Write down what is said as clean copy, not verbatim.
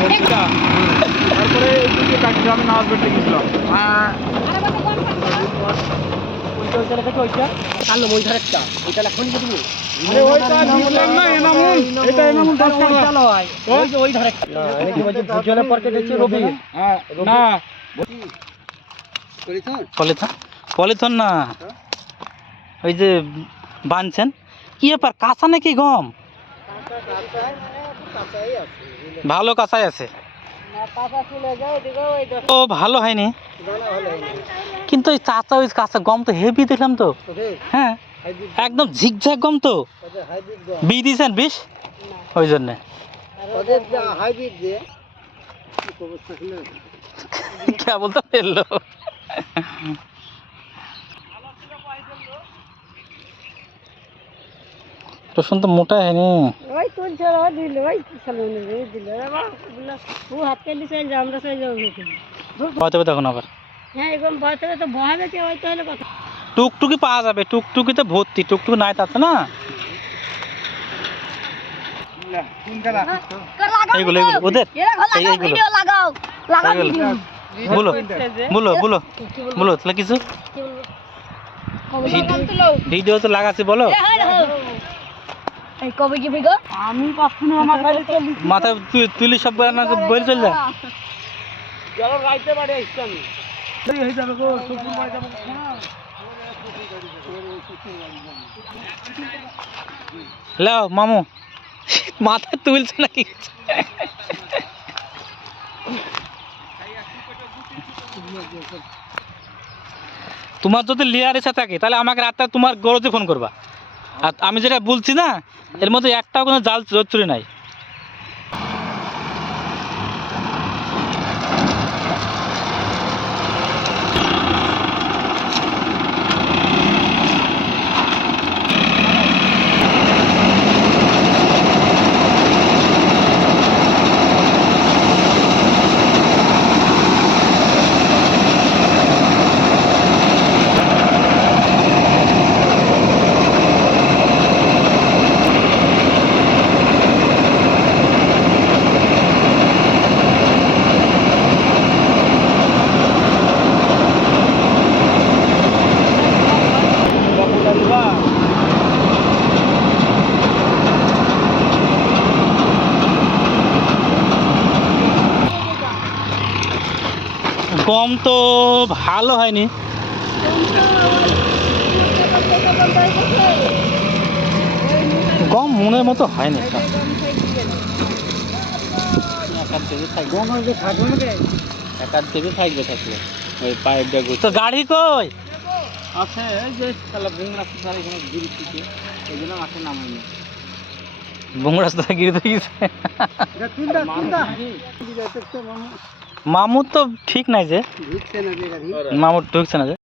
তারপরে এইদিকে কাটি গ্রামে নামাজ পড়তে গেছিলাম। কালো মই ধারেরটা ওইটা এখনই যদি আরে ওইটা বুঝলাম না এনামুল, এটা এনামুল 10 টাকা। ওই যে ওই ধারেরটা এটা কি বলছে ভুজলে পরকে দেখছি রবি হ্যাঁ না পলিথন পলিথন না, ওই যে বানছেন কি ব্যাপার, কাঁচা নাকি গম? ভালো কাঁচাই আছে, ও ভালো হয়নি, কিন্তু ওই চাচা ওই কাঁচা গম তো হেভি দেখলাম তো। হ্যাঁ একদম ঝিকঝাক গম তো, বিষ দিয়েছেন বিষ ওই জন্যে। কে বলতে ফেললো, রসুন তো মোটা হয়নি। ওই তুলছে ওই দিল ওই সালুনে ওই দিল বাবা ও হাত কেলি চল যা আমরা চল যাবো হয়তো তখন আবার হ্যাঁ এরকম বয়তে তো বহাবে কে ওই তো হলো কথা টুকটুকি পাওয়া যাবে, টুকটুকিতে ভর্তি, টুকটুকি নাই তাতে না। এইগুলো এইগুলো ওদের এইগুলো লাগাও লাগাও ভিডিও বলো বলো বলো বলো তাহলে কিছু ভিডিও তো লাগাচ্ছি বলো। এই কবে কি ভিগো আমি কখনো আমার গাড়ি চলি মাথায় তুলি সব বলে চলে যা। চলো রাইতে বাড়ি আসছি আমি এই যাবে গো শ্বশুর বাড়ি যাবো লাও মামু মাথায় তুলছে নাকি? তোমার যদি লেয়ার এসে থাকে তাহলে আমাকে রাতে তোমার গরজে ফোন করবা, আর আমি যেটা বলছি না এর মধ্যে একটাও কোনো জাল চুরি নাই। গম তো ভালো হয়নি, গম মনের মতো হয়নি। তো গাড়ি কই আছে এই যে তাহলে ভেঙে রাখতে পারে এখানে গিরিতে এই জন্য মাঠে নামাইনি বঙ্গ রাস্তা গিয়ে তো গেছে। এটা তিনটা মামুর তো ঠিক নাই যে, ঢুকছে না যে গাড়ি মামুর ঢুকছে না যে।